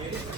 Yeah.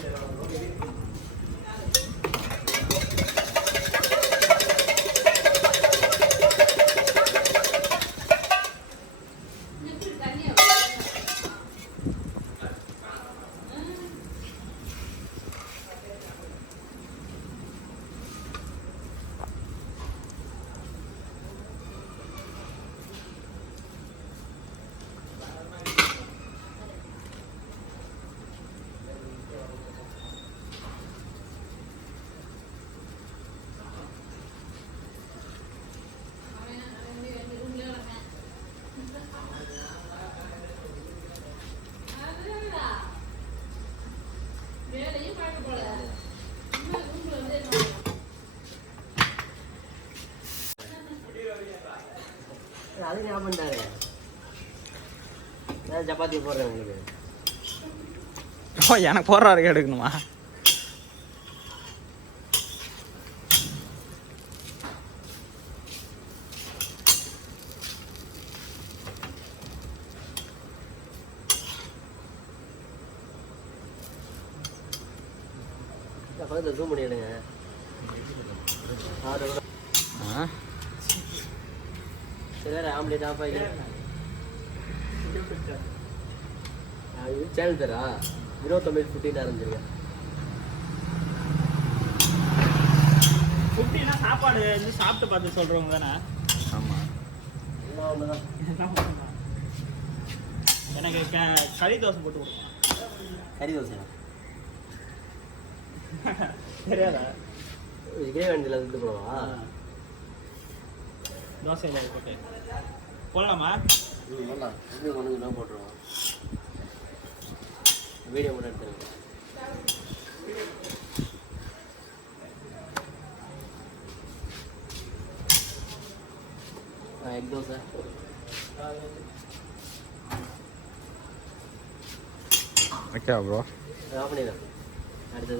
அது ஞாபகம் பண்ணாரு நான் சப்பாத்தி போடுறேன் உங்களுக்கு. ஓ எனக்கு போடுறாரு எடுக்கணுமா பக்கத்தில் ஜூம் பண்ணி எடுங்க. சரி ஆம்லேட் ஆஃப் ஆகி சேனல் தரா வினோத்தமிழ் ஃபுட்டின்னு ஆரம்பிச்சிருக்கேன் ஃபுட்டினா சாப்பாடு வந்து சாப்பிட்டு பார்த்து சொல்றவங்க தானே? ஆமாம் எனக்கு கறி தோசை போட்டு கொடுங்க. கறி தோசை தெரியாதா? இதே வண்டியில் இருந்து போவா தோசையில் போட்டு. போடலாமா? இது ஒன்று தான் போட்டுருவோம். வீடியோ மட்டும் எடுத்துருங்க. Egg dosa. Okay bro off அடுத்தது